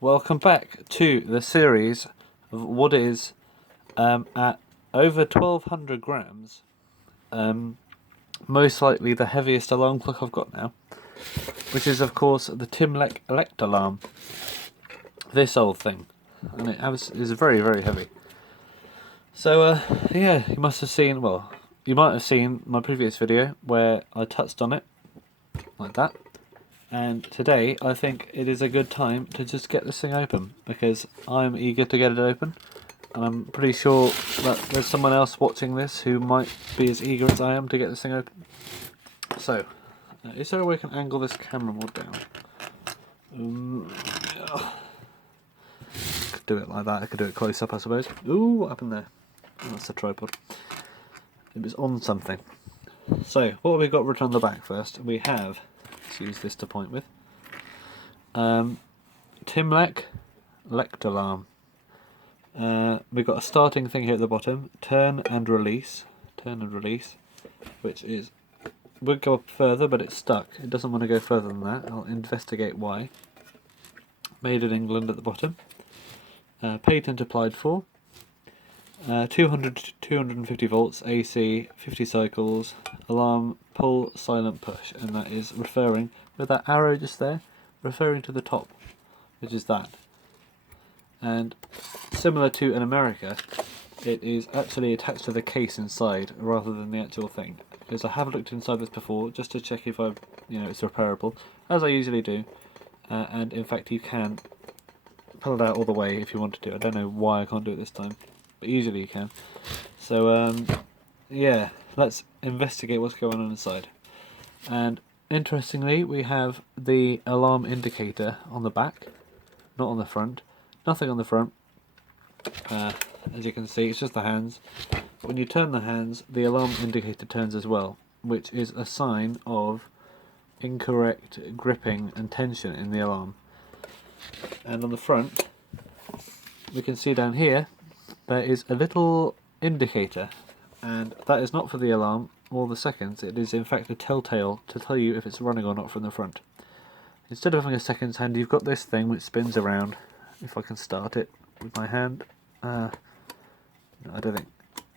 Welcome back to the series of what is at over 1200 grams, most likely the heaviest alarm clock I've got now, which is of course the Timlec Lectolarm. This old thing, and is very, very heavy. So yeah, you must have seen, well, you might have seen my previous video where I touched on it like that. And today I think it is a good time to just get this thing open, because I'm eager to get it open, and I'm pretty sure that there's someone else watching this who might be as eager as I am to get this thing open. So, is there a way I can angle this camera more down? Could do it like that, I could do it close up I suppose. Ooh, what happened there? Oh, that's the tripod. It was on something. So, what have we got written on the back first? We have, let's use this to point with, Timlec Lectolarm. We've got a starting thing here at the bottom, turn and release, which is, would go up further but it's stuck. It doesn't want to go further than that. I'll investigate why. Made in England at the bottom. Patent applied for. 200 to 250 volts AC, 50 cycles, alarm, pull, silent, push, and that is referring, with that arrow just there, referring to the top, which is that. And similar to in America, it is actually attached to the case inside rather than the actual thing. Because I have looked inside this before just to check if it's repairable, as I usually do. And in fact, you can pull it out all the way if you wanted to. I don't know why I can't do it this time, but usually you can. So yeah, let's investigate what's going on inside. And interestingly, we have the alarm indicator on the back, not on the front. Nothing on the front. As you can see, it's just the hands. When you turn the hands, the alarm indicator turns as well, which is a sign of incorrect gripping and tension in the alarm. And on the front, we can see down here, there is a little indicator, and that is not for the alarm or the seconds. It is in fact a telltale to tell you if it's running or not from the front. Instead of having a seconds hand, you've got this thing which spins around. If I can start it with my hand, I don't think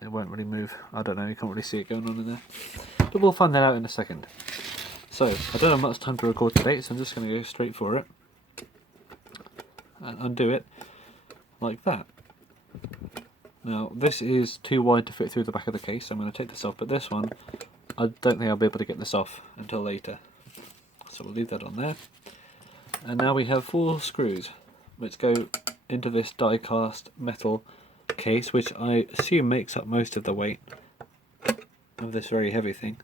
it won't really move. I don't know, you can't really see it going on in there, but we'll find that out in a second. So I don't have much time to record today, so I'm just going to go straight for it and undo it like that. Now this is too wide to fit through the back of the case, so I'm going to take this off, but this one I don't think I'll be able to get this off until later, so we'll leave that on there. And now we have 4 screws which go into this die-cast metal case, which I assume makes up most of the weight of this very heavy thing.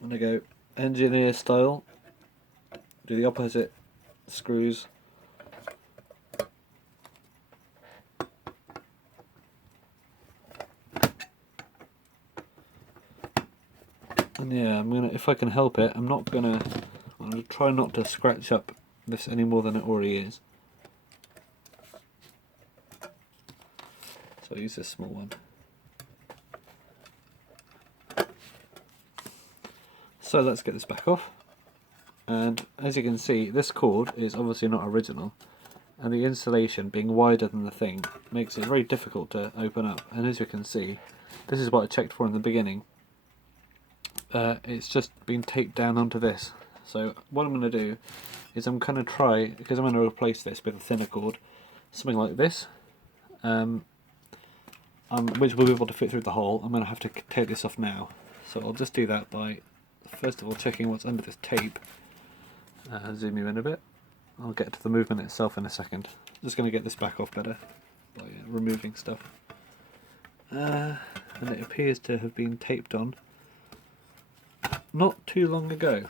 I'm going to go engineer style, do the opposite screws. And yeah, if I can help it, I'm going to try not to scratch up this any more than it already is. So I'll use this small one. So let's get this back off. And as you can see, this cord is obviously not original, and the insulation being wider than the thing makes it very difficult to open up. And as you can see, this is what I checked for in the beginning. It's just been taped down onto this. So what I'm going to do is I'm going to try, because I'm going to replace this with a thinner cord, something like this, which will be able to fit through the hole. I'm going to have to take this off now. So I'll just do that by, first of all, checking what's under this tape. Zoom you in a bit. I'll get to the movement itself in a second. I'm just going to get this back off better by removing stuff. And it appears to have been taped on not too long ago.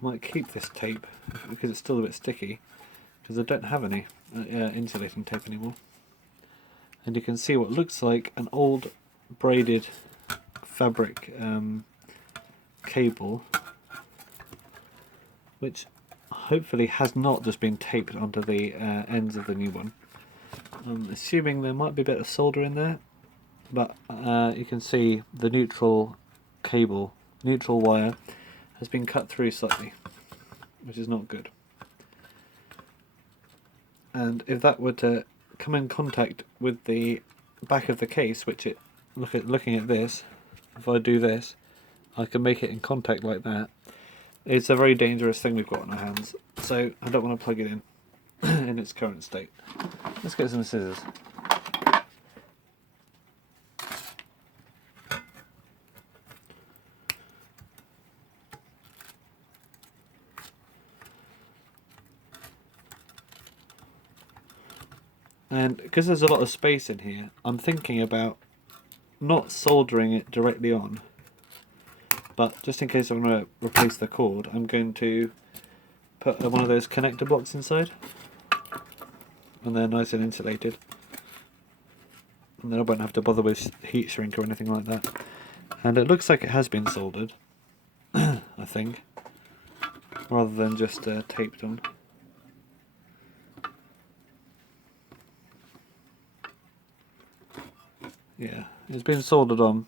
Might keep this tape because it's still a bit sticky, because I don't have any insulating tape anymore. And you can see what looks like an old braided fabric cable, which hopefully has not just been taped onto the ends of the new one. I'm assuming there might be a bit of solder in there, but you can see the neutral cable, neutral wire, has been cut through slightly, which is not good. And if that were to come in contact with the back of the case, which it looking at this, if I do this, I can make it in contact like that. It's a very dangerous thing we've got on our hands, so I don't want to plug it in in its current state. Let's get some scissors. And because there's a lot of space in here, I'm thinking about not soldering it directly on, but just in case I'm going to replace the cord, I'm going to put one of those connector blocks inside, and they're nice and insulated, and then I won't have to bother with heat shrink or anything like that. And it looks like it has been soldered, I think, rather than just taped on. Yeah, it's been soldered on.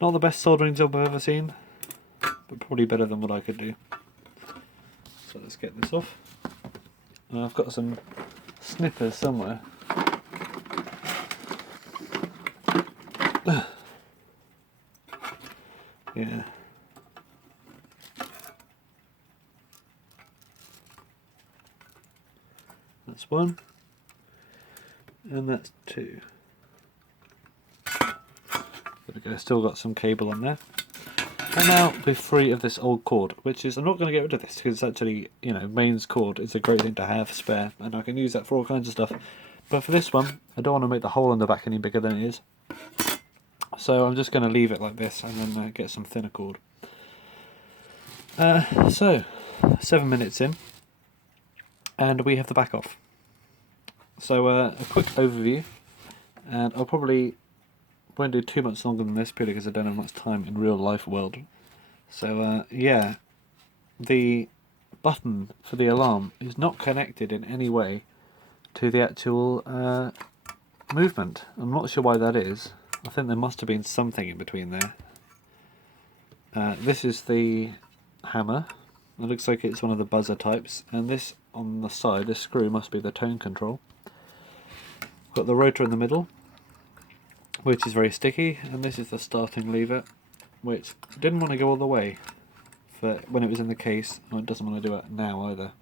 Not the best soldering job I've ever seen, but probably better than what I could do. So let's get this off. I've got some snippers somewhere. Yeah. That's one. And that's two. There we go, still got some cable on there. And now we're free of this old cord, which is, I'm not going to get rid of this because it's actually, you know, mains cord is a great thing to have spare, and I can use that for all kinds of stuff. But for this one, I don't want to make the hole in the back any bigger than it is. So I'm just going to leave it like this and then get some thinner cord. So, 7 minutes in, and we have the back off. So a quick overview, and I'll probably won't do too much longer than this purely because I don't have much time in real life world. So yeah, the button for the alarm is not connected in any way to the actual movement. I'm not sure why that is. I think there must have been something in between there. This is the hammer. It looks like it's one of the buzzer types, and this on the side, this screw must be the tone control. Got the rotor in the middle, which is very sticky, and this is the starting lever, which didn't want to go all the way for when it was in the case, and it doesn't want to do it now either.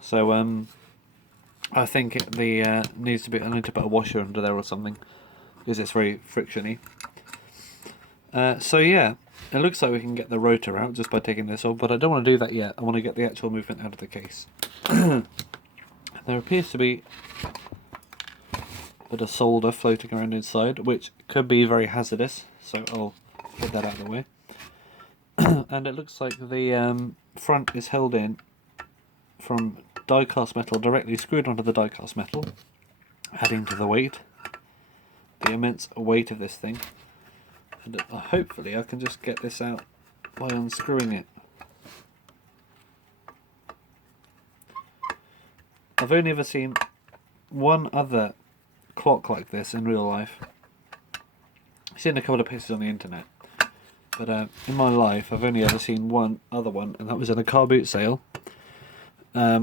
So I think I need to put a washer under there or something, because it's very frictiony. So yeah, it looks like we can get the rotor out just by taking this off, but I don't want to do that yet. I want to get the actual movement out of the case. There appears to be a bit of solder floating around inside, which could be very hazardous, so I'll get that out of the way. And it looks like the front is held in from die-cast metal directly screwed onto the die-cast metal, adding to the weight, the immense weight of this thing. And hopefully I can just get this out by unscrewing it. I've only ever seen one other clock like this in real life. I've seen a couple of pictures on the internet, but in my life I've only ever seen one other one, and that was in a car boot sale, a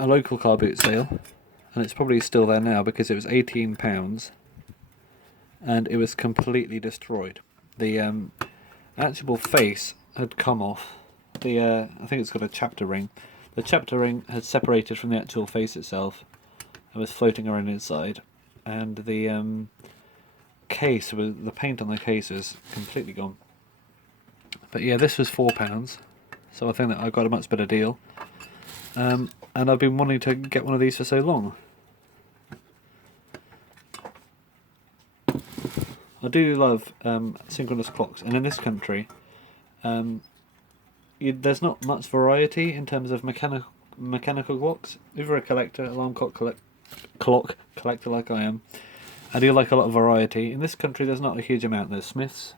local car boot sale, and it's probably still there now because it was £18 and it was completely destroyed. The actual face had come off. I think it's got a chapter ring. The chapter ring had separated from the actual face itself and was floating around inside, and the the paint on the case was completely gone. But yeah, this was £4, so I think that I got a much better deal. And I've been wanting to get one of these for so long. I do love synchronous clocks, and in this country there's not much variety in terms of mechanical clocks. If you're a collector, alarm clock collector like I am, I do like a lot of variety. In this country there's not a huge amount. There's Smiths,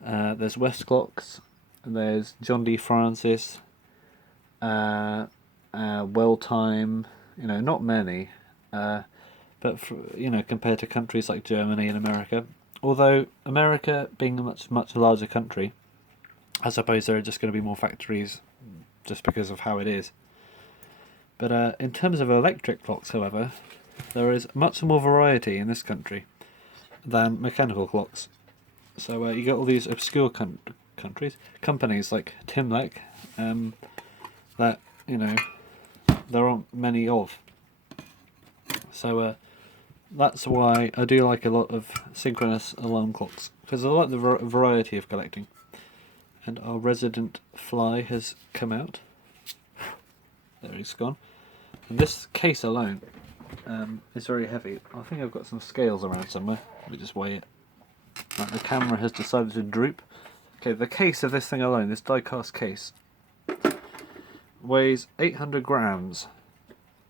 there's West clocks, there's John D. Francis, Well Time, not many, but compared to countries like Germany and America, although America being a much larger country, I suppose there are just going to be more factories just because of how it is. But in terms of electric clocks, however, there is much more variety in this country than mechanical clocks. So you get all these obscure companies like Timlec, that, you know, there aren't many of. So that's why I do like a lot of synchronous alarm clocks, because I like the variety of collecting. And our resident fly has come out. There he's gone. And this case alone is very heavy. I think I've got some scales around somewhere. Let me just weigh it. Right, the camera has decided to droop. Okay, the case of this thing alone, this die-cast case, weighs 800 grams,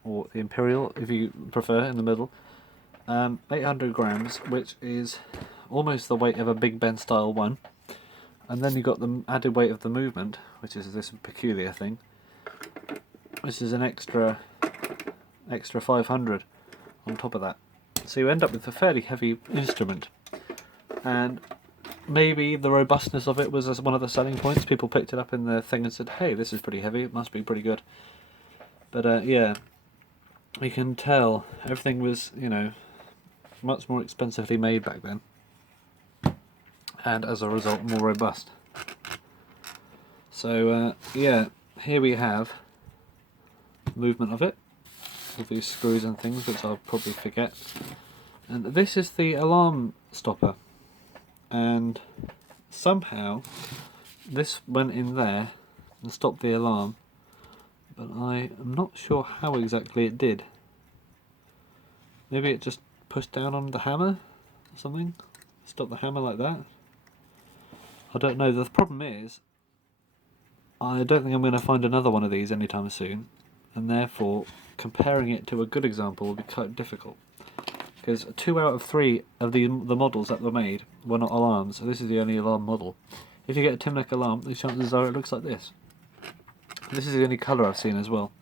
or the Imperial, if you prefer, in the middle. 800 grams, which is almost the weight of a Big Ben style one. And then you've got the added weight of the movement, which is this peculiar thing, which is an extra 500 on top of that. So you end up with a fairly heavy instrument. And maybe the robustness of it was one of the selling points. People picked it up in the thing and said, hey, this is pretty heavy, it must be pretty good. But yeah, you can tell everything was, you know, much more expensively made back then. And as a result, more robust. So yeah, here we have movement of it, with these screws and things, which I'll probably forget. And this is the alarm stopper. And somehow this went in there and stopped the alarm, but I am not sure how exactly it did. Maybe it just pushed down on the hammer or something? Stop the hammer like that? I don't know. The problem is, I don't think I'm going to find another one of these anytime soon, and therefore comparing it to a good example will be quite difficult. Because 2 out of 3 of the models that were made were not alarms, so this is the only alarm model. If you get a Timlec alarm, the chances are it looks like this. This is the only colour I've seen as well.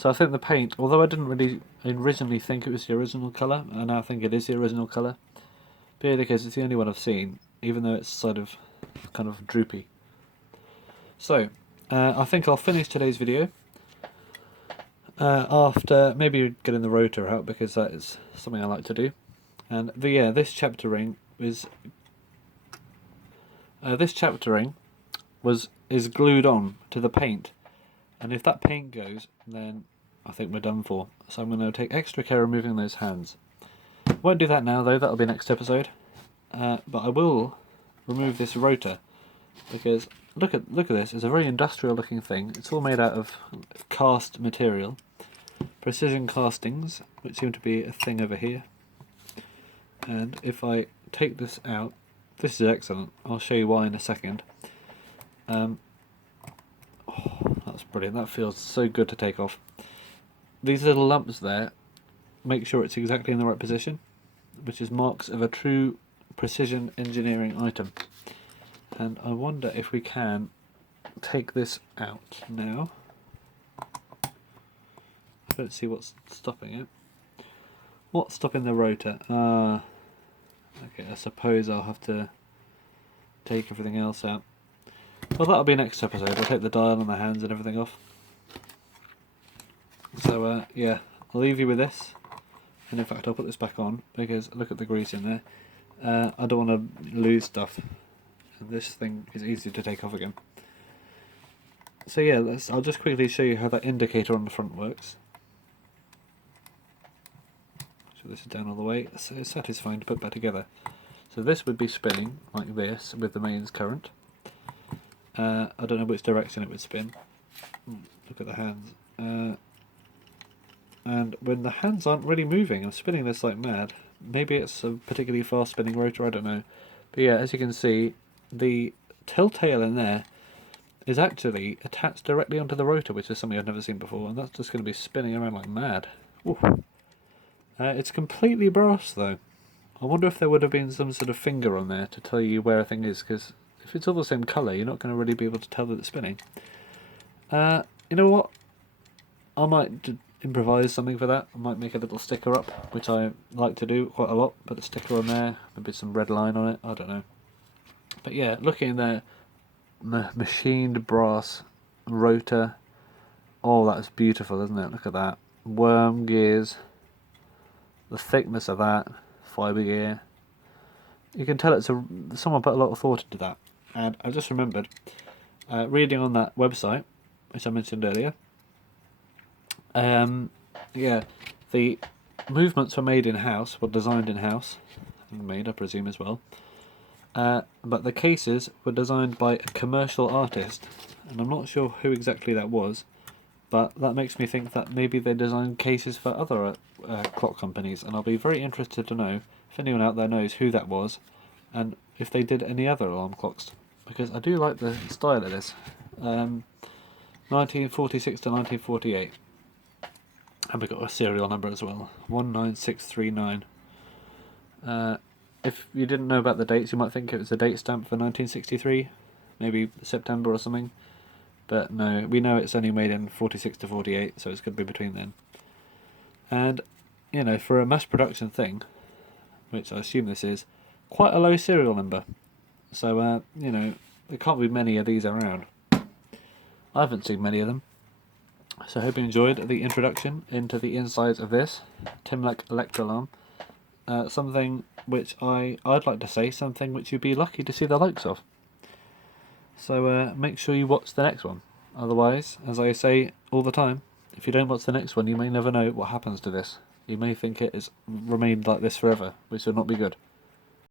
So I think the paint, although I didn't really originally think it was the original colour, I now think it is the original colour, purely because it's the only one I've seen, even though it's sort of kind of droopy. So I think I'll finish today's video after maybe getting the rotor out, because that is something I like to do. And yeah, this chapter ring is glued on to the paint, and if that paint goes, then I think we're done for. So I'm going to take extra care removing those hands. Won't do that now though, that'll be next episode. But I will remove this rotor, because look at this. It's a very industrial looking thing. It's all made out of cast material, precision castings, which seem to be a thing over here. And if I take this out, this is excellent. I'll show you why in a second. Oh, that's brilliant. That feels so good to take off. These little lumps there, make sure it's exactly in the right position, which is marks of a true precision engineering item. And I wonder if we can take this out now. I don't see what's stopping it. What's stopping the rotor? Okay, I suppose I'll have to take everything else out. Well, that'll be next episode. I'll take the dial and the hands and everything off. So yeah, I'll leave you with this. And in fact, I'll put this back on, because look at the grease in there. I don't want to lose stuff. And this thing is easy to take off again. So yeah, I'll just quickly show you how that indicator on the front works. So this is down all the way, so it's satisfying to put back together. So this would be spinning like this with the mains current. I don't know which direction it would spin. Look at the hands. And when the hands aren't really moving, I'm spinning this like mad. Maybe it's a particularly fast spinning rotor, I don't know. But yeah, as you can see, the telltale in there is actually attached directly onto the rotor, which is something I've never seen before, and that's just going to be spinning around like mad. It's completely brass though. I wonder if there would have been some sort of finger on there to tell you where a thing is, because if it's all the same colour, you're not going to really be able to tell that it's spinning. You know what? I might improvise something for that. I might make a little sticker up, which I like to do quite a lot. Put a sticker on there, maybe some red line on it, I don't know. But yeah, looking in there, machined brass rotor. Oh, that's beautiful, isn't it? Look at that. Worm gears. The thickness of that. Fibre gear. You can tell someone put a lot of thought into that. And I just remembered reading on that website, which I mentioned earlier. Yeah, the movements were made in-house, were designed in-house, and made, I presume, as well. But the cases were designed by a commercial artist, and I'm not sure who exactly that was, but that makes me think that maybe they designed cases for other clock companies, and I'll be very interested to know if anyone out there knows who that was, and if they did any other alarm clocks, because I do like the style of this. 1946 to 1948. And we've got a serial number as well, 19639. If you didn't know about the dates, you might think it was a date stamp for 1963, maybe September or something. But no, we know it's only made in 46 to 48, so it's going to be between then. And, you know, for a mass production thing, which I assume this is, quite a low serial number. So, you know, there can't be many of these around. I haven't seen many of them. So I hope you enjoyed the introduction into the insides of this Timlec Lectolarm. Something which I'd like to say, something which you'd be lucky to see the likes of. So make sure you watch the next one. Otherwise, as I say all the time, if you don't watch the next one, you may never know what happens to this. You may think it has remained like this forever, which would not be good.